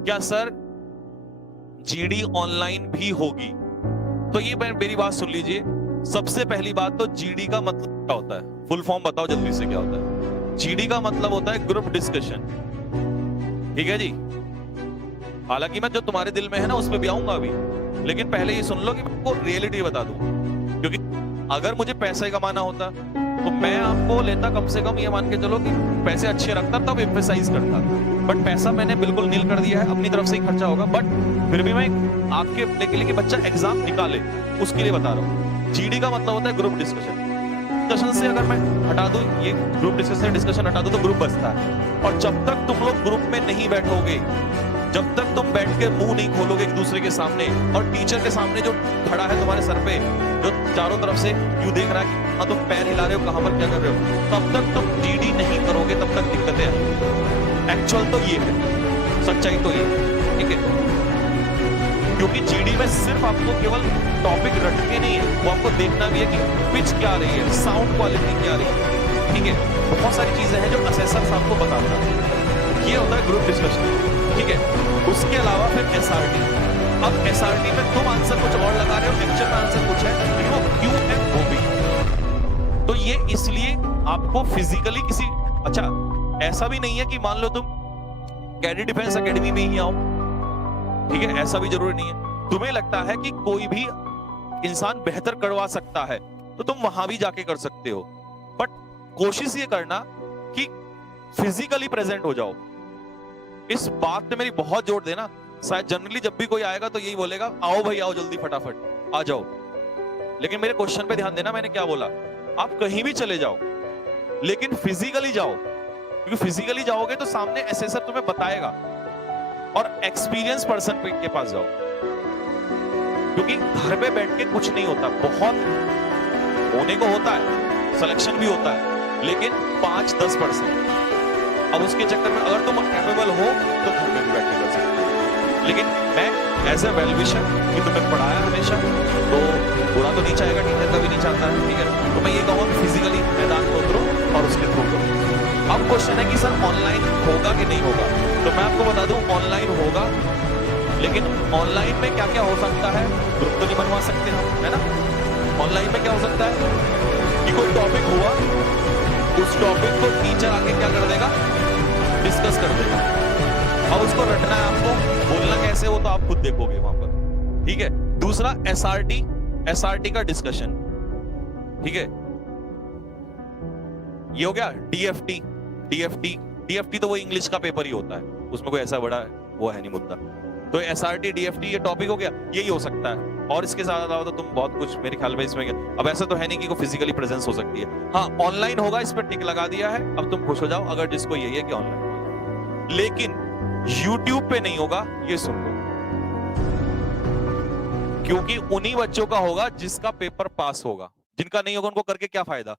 क्या sir GD online भी होगी? तो ये मेरी बात सुन लीजिए। सबसे पहली बात तो जीडी का मतलब क्या होता है? फुल फॉर्म बताओ जल्दी से, क्या होता है? जीडी का मतलब होता है ग्रुप डिस्कशन। ठीक है जी। हालांकि मैं जो तुम्हारे दिल में है ना उस पर भी आऊंगा अभी, लेकिन पहले ये सुन लो कि मैं आपको रियलिटी बता दूं। क्योंकि अगर मुझे पैसे कमाना होता तो मैं आपको लेता, कम से कम ये मान के चलो कि पैसे अच्छे रखता, तब एम्फेसाइज करता। बट पैसा मैंने बिल्कुल नील कर दिया है, अपनी तरफ से ही खर्चा होगा। बट फिर भी मैं आपके के लिए कि बच्चा एग्जाम निकाले उसके लिए बता रहा हूँ। जीडी का मतलब होता है ग्रुप डिस्कशन। डिस्कशन से अगर मैं हटा दूं, ये ग्रुप डिस्कशन हटा दूं तो ग्रुप बचता है। और जब तक तुम लोग ग्रुप में नहीं बैठोगे, जब तक तुम बैठ के मुंह नहीं खोलोगे एक दूसरे के सामने, और टीचर के सामने जो खड़ा है तुम्हारे सर पे, जो चारों तरफ से यूं देख रहा है कि हाँ तुम पैर हिला रहे हो, कहां पर क्या कर रहे हो, तब तक तुम जीडी नहीं करोगे, तब तक दिक्कतें आएंगी। एक्चुअल तो ये है, सच्चाई तो ये है। ठीक है, क्योंकि जीडी में सिर्फ आपको केवल टॉपिक रटके नहीं है, वो आपको देखना भी है कि पिच क्या आ रही है, साउंड क्वालिटी क्या आ रही है। ठीक है, बहुत सारी चीजें हैं जो असेसर आपको बताता है। ये होता है ग्रुप डिस्कशन। ठीक है, उसके अलावा फिर एसआरटी। अब एसआरटी में तुम आंसर कुछ और लगा रहे हो, लेक्चर में आंसर कुछ है, लेकिन वो क्यों है वो भी। तो ये इसलिए आपको फिजिकली किसी, अच्छा ऐसा भी नहीं है कि मान लो तुम कैडी डिफेंस एकेडमी में ही आओ, ठीक है, ऐसा भी जरूरी नहीं है। तुम्हें लगता है कि कोई भी इंसान बेहतर करवा सकता है तो तुम वहां भी जाके कर सकते हो, बट कोशिश ये करना कि फिजिकली प्रेजेंट हो जाओ। इस बात पे मेरी बहुत जोर देना। शायद जनरली जब भी कोई आएगा तो यही बोलेगा, आओ भाई आओ जल्दी फटाफट आ जाओ। लेकिन मेरे क्वेश्चन पे ध्यान देना, मैंने क्या बोला? आप कहीं भी चले जाओ लेकिन फिजिकली जाओ, क्योंकि फिजिकली जाओगे तो सामने एसेसर तुम्हें बताएगा, और एक्सपीरियंस पर्सन के पास जाओ। क्योंकि घर पे बैठ के कुछ नहीं होता, बहुत होने को होता है, सिलेक्शन भी होता है, लेकिन 5-10%। अब उसके चक्कर में अगर तुम कैपेबल हो तो घर में भी बैठ के कर सकते हो। लेकिन मैं एज ए वेल विशर कि तुम्हें पढ़ाया हमेशा, तो बुरा तो नहीं चाहेगा, टीचर का भी नहीं चाहता है। ठीक है, तो मैं ये कहूँगा फिजिकली मैदान में उतरो और उसके थ्रू करो। अब क्वेश्चन है कि सर ऑनलाइन होगा कि नहीं होगा? तो मैं आपको बता दूं ऑनलाइन होगा, लेकिन ऑनलाइन में क्या क्या हो सकता है? ग्रुप तो नहीं बनवा सकते हम, है ना? ऑनलाइन में क्या हो सकता है कि कोई टॉपिक हुआ, उस टॉपिक को टीचर आके क्या कर देगा, डिस्कस कर देगा। अब उसको रटना है आपको, बोलना कैसे हो तो आप खुद देखोगे वहां पर। ठीक है, दूसरा एसआरटी का डिस्कशन। ठीक है, ये हो गया डीएफटी तो वो इंग्लिश का पेपर ही होता है, उसमें कोई ऐसा बड़ा वो है नहीं मुद्दा। तो एसआरटी डीएफटी ये टॉपिक हो गया, यही हो सकता है। और इसके साथ अलावा तो तुम बहुत कुछ मेरे ख्याल में इसमें, अब ऐसा तो है नहीं कि कोई फिजिकली प्रेजेंस हो सकती है। हाँ ऑनलाइन होगा, इस पर टिक लगा दिया है, अब तुम खुश हो जाओ अगर जिसको यही है कि ऑनलाइन। लेकिन यूट्यूब पे नहीं होगा, ये सुन लो, क्योंकि उन्हीं बच्चों का होगा जिसका पेपर पास होगा, जिनका नहीं होगा उनको करके क्या फायदा।